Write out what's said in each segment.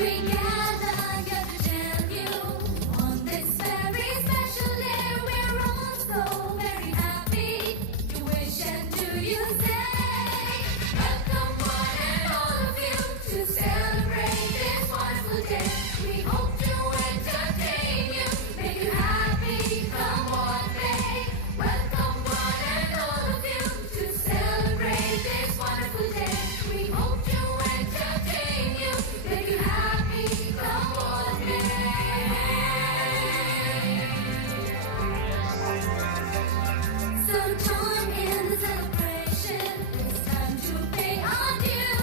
We gather here to tell you on this very special day we're all so very happy to wish and to you say welcome one and all of you to celebrate this wonderful day. We hope to entertain you, make you happy, come what may. Welcome one and all of you to celebrate this wonderful day. We hope to entertain you, make you happy, come what may. So join in the celebration. It's time to pay our due.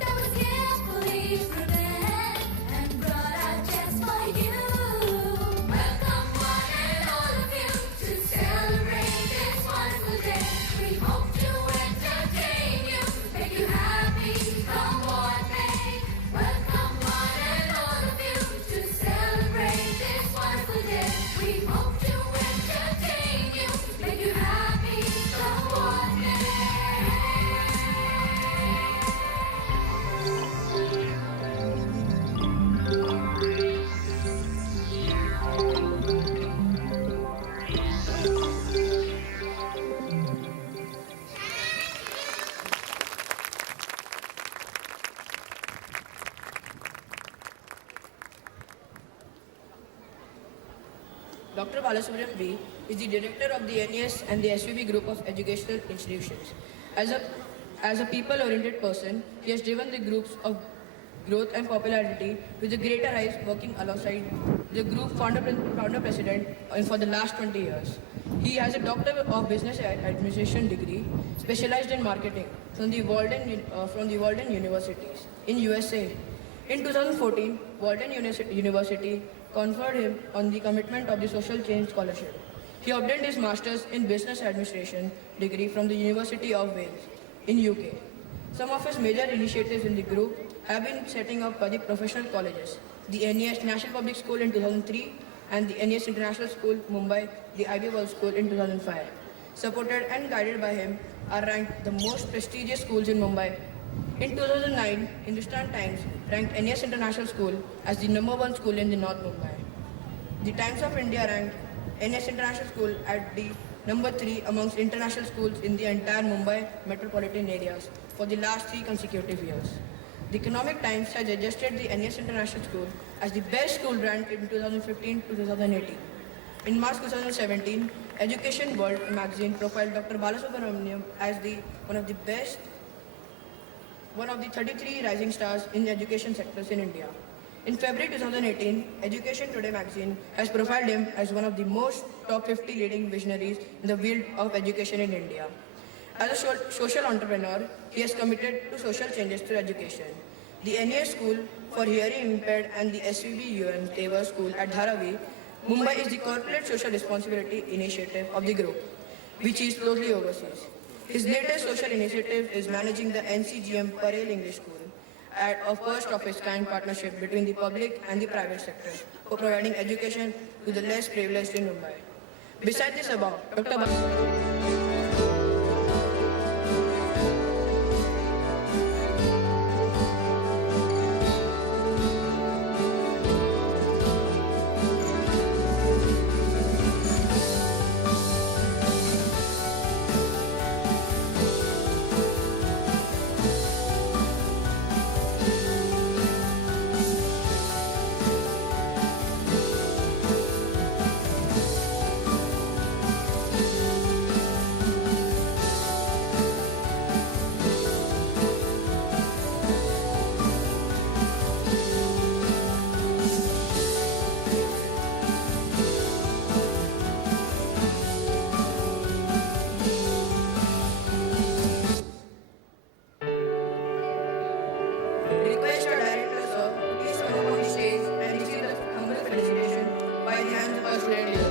That was carefully prepared and brought out just for you. Welcome one and all of you to celebrate this wonderful day. We hope to entertain you, make you happy, come what may. Welcome one and all of you to celebrate this wonderful day. We hope to entertain you, make you happy, come what may. Dr. Balasubramanian B. is the director of the NES and the SVB group of educational institutions. As a people-oriented person, he has driven the groups of growth and popularity to the greater heights, working alongside the group founder president for the last 20 years. He has a Doctor of Business Administration degree, specialized in marketing from the Walden Universities in USA. In 2014, Walden University conferred him on the commitment of the Social Change Scholarship. He obtained his Master's in Business Administration degree from the University of Wales in UK. Some of his major initiatives in the group have been setting up the professional colleges, the NES National Public School in 2003 and the NES International School, Mumbai, the IB World School in 2005. Supported and guided by him are ranked the most prestigious schools in Mumbai. In 2009, Hindustan Times ranked NES International School as the #1 school in the North Mumbai. The Times of India ranked NES International School at the #3 amongst international schools in the entire Mumbai metropolitan areas for the last 3 consecutive years. The Economic Times has adjusted the NES International School as the best school ranked in 2015 to 2018. In March 2017, Education World magazine profiled Dr. Balasubramanian as one of the 33 rising stars in the education sectors in India. In February 2018, Education Today magazine has profiled him as one of the most top 50 leading visionaries in the field of education in India. As a social entrepreneur, he has committed to social changes through education. The NES School for Hearing Impaired and the SVB UN Taver School at Dharavi, Mumbai is the corporate social responsibility initiative of the group, which he closely oversees. His latest social initiative is managing the NCGM Parel English School, a first of its kind partnership between the public and the private sector for providing education to the less privileged in Mumbai. Besides this above, Dr. request our director, sir, to please come up on the stage and receive the humble felicitation by the hands of our student leader.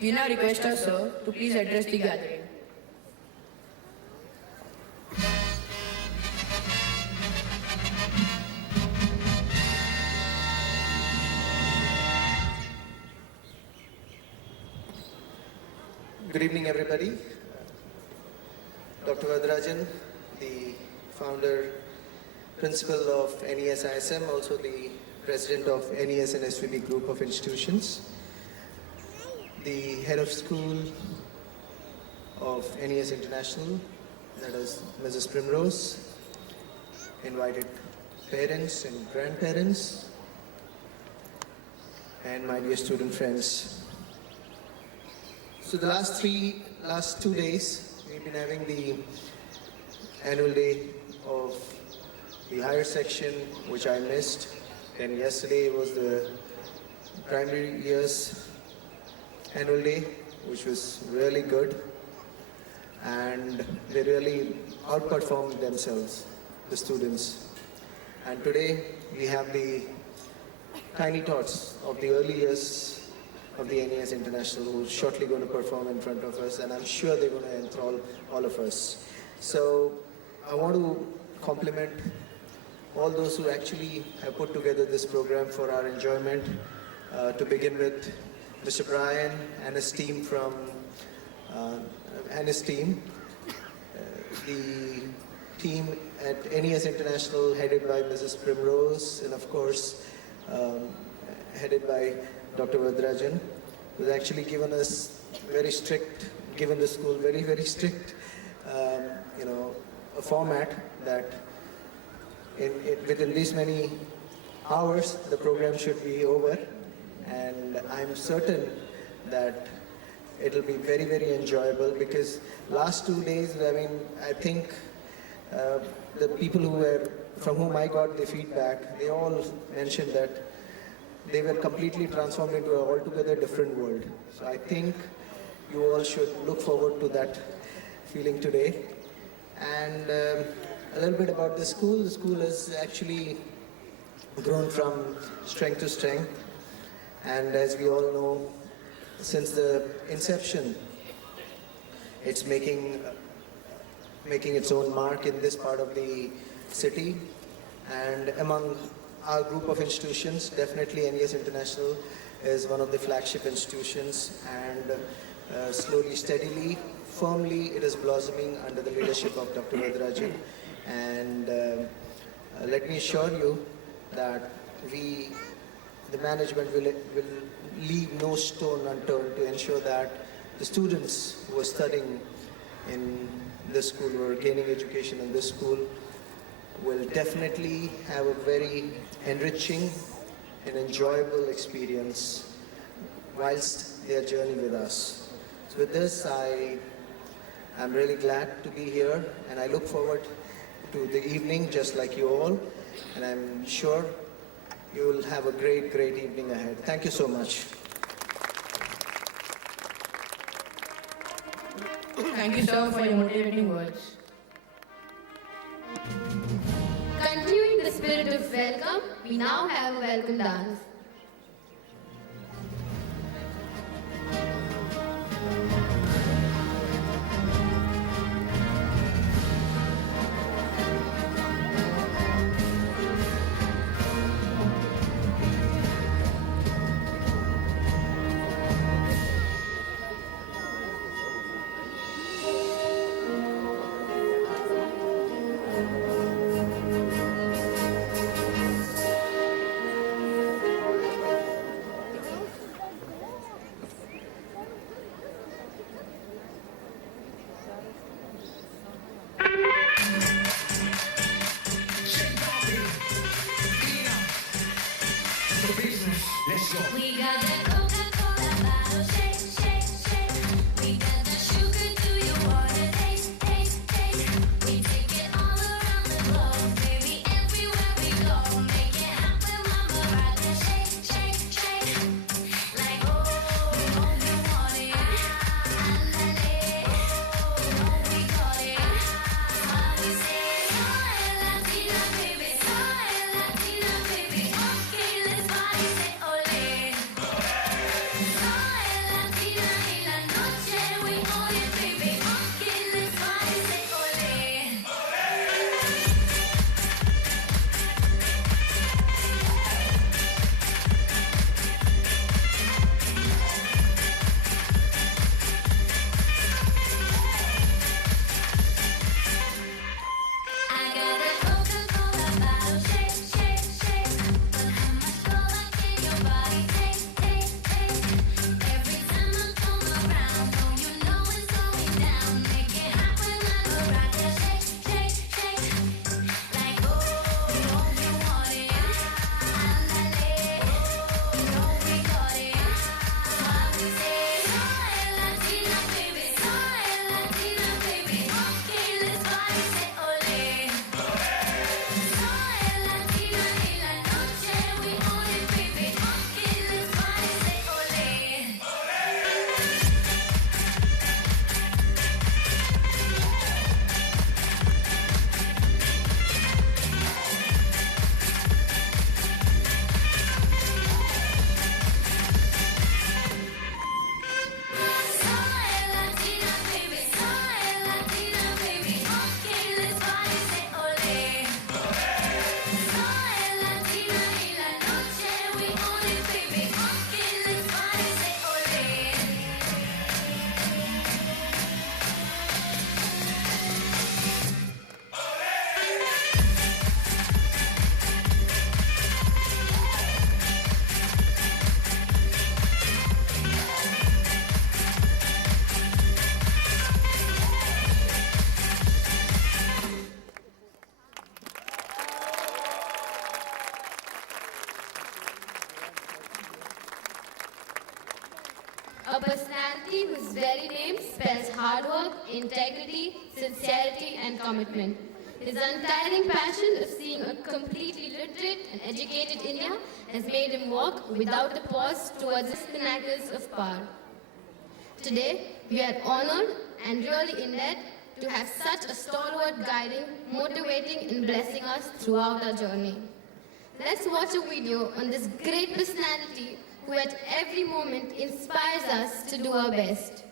We now request our sir to please address the gathering. Good evening, everybody. Dr. Vadrajan, the founder, principal of NESISM, also the president of NES and SVB group of institutions, the head of school of NES International, that is Mrs. Primrose, invited parents and grandparents, and my dear student friends. So the last 2 days, we've been having the annual day of the higher section, which I missed. And yesterday was the primary year's annual day, which was really good. And they really outperformed themselves, the students. And today, we have the tiny tots of the early years of the NES International, who's shortly going to perform in front of us, and I'm sure they're going to enthrall all of us. So I want to compliment all those who actually have put together this program for our enjoyment. To begin with, Mr. Brian and his team the team at NES International headed by Mrs. Primrose, and of course headed by Dr. Vadrajan, who's actually given the school very, very strict, a format that within these many hours, the program should be over. And I'm certain that it'll be very, very enjoyable, because last 2 days, I think the people from whom I got the feedback, they all mentioned that they were completely transformed into an altogether different world. So I think you all should look forward to that feeling today. And a little bit about the school. The school has actually grown from strength to strength. And as we all know, since the inception, it's making its own mark in this part of the city. And among our group of institutions, definitely NES International is one of the flagship institutions, and slowly, steadily, firmly, it is blossoming under the leadership of Dr. Vadrajan. And let me assure you that the management will leave no stone unturned to ensure that the students who are studying in this school, who are gaining education in this school, will definitely have a very enriching and enjoyable experience whilst their journey with us. So with this, I'm really glad to be here, and I look forward to the evening just like you all, and I'm sure you will have a great, great evening ahead. Thank you so much. Thank you, sir, for your motivating words. Continuing the spirit of welcome, we now have a welcome dance. We got that Coca-Cola bottle, shake, shake, shake. We got the sugar, do you wanna taste, taste, taste? We take it all around the globe, baby, everywhere we go. Make it happen, mama, rock that shake, shake, shake. Like, oh, you want it, ándale, oh, we got it. Why we say, soy Latina, baby, soy Latina, baby. Okay, let's party, say ole. a personality whose very name spells hard work, integrity, sincerity, and commitment. His untiring passion of seeing a completely literate and educated India has made him walk without a pause towards the pinnacles of power. Today, we are honored and really indebted to have such a stalwart guiding, motivating, and blessing us throughout our journey. Let's watch a video on this great personality who at every moment inspires us to do our best.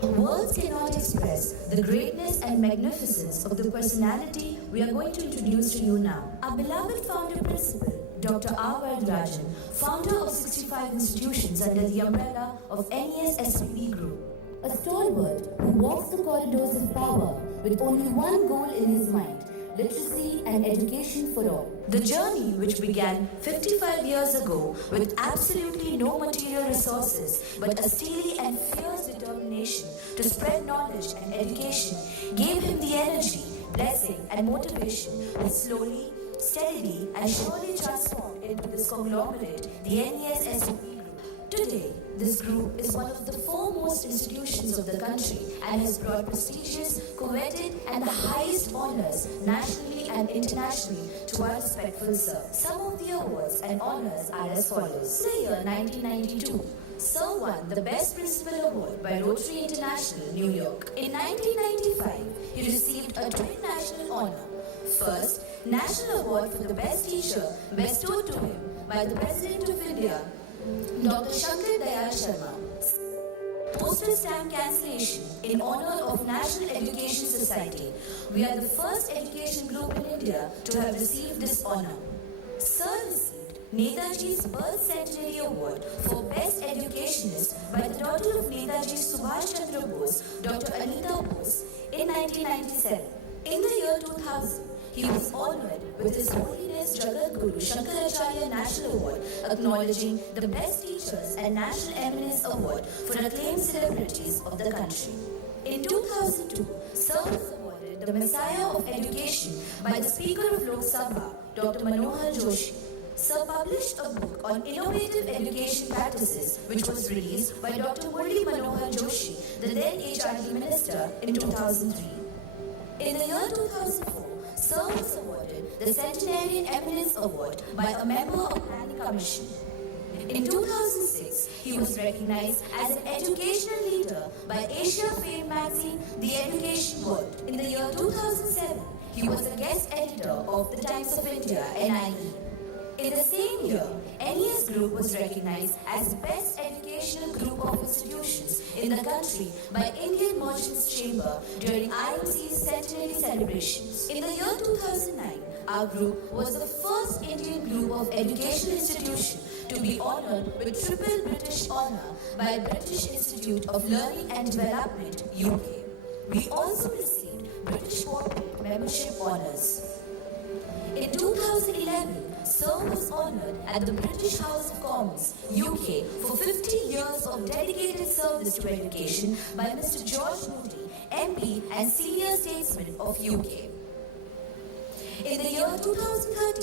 Words cannot express the greatness and magnificence of the personality we are going to introduce to you now. Our beloved founder principal, Dr. R. Rajan, founder of 65 institutions under the umbrella of NESISM Group. A stalwart who walks the corridors of power with only one goal in his mind: literacy and education for all. The journey, which began 55 years ago with absolutely no material resources but a steely and fierce determination to spread knowledge and education, gave him the energy, blessing and motivation that slowly, steadily and surely transformed into this conglomerate, the NESISM Group. Today, this group is one of the foremost institutions of the country and has brought prestigious, coveted and the highest honors nationally and internationally to our respectful sir. Some of the awards and honors are as follows. In the year 1992, Sir won the Best Principal Award by Rotary International, New York. In 1995, he received a twin national honor. First, National Award for the Best Teacher bestowed to him by the President of India, Dr. Shankar Dayal Sharma. Postal stamp cancellation in honor of National Education Society. We are the first education group in India to have received this honor. Sir received Netaji's Birth Centenary Award for Best Educationist by the daughter of Netaji Subhash Chandra Bose, Dr. Anita Bose, in 1997. In the year 2000, he was honored with His Holiness Jagat Guru Shankaracharya National Award, acknowledging the best teachers and National Eminence Award for acclaimed celebrities of the country. In 2002, Sir was awarded the Messiah of Education by the Speaker of Lok Sabha, Dr. Manohar Joshi. Sir published a book on innovative education practices, which was released by Dr. Murli Manohar Joshi, the then HRD Minister, in 2003. In the year 2004, Sir was awarded the Centenarian Eminence Award by a member of Planning Commission. In 2006, he was recognized as an educational leader by Asia Fame magazine, The Education World. In the year 2007, he was a guest editor of The Times of India, NIE. In the same year, NES Group was recognized as Best Educational Group of Institutions in the country by Indian Merchants Chamber during IMC's centenary celebrations. In the year 2009, our group was the first Indian group of educational institution to be honored with triple British honor by British Institute of Learning and Development, UK. We also received British Corporate Membership honors. In 2011, Sir was honoured at the British House of Commons, UK, for 50 years of dedicated service to education by Mr. George Moody, MP and senior statesman of UK. In the year 2013,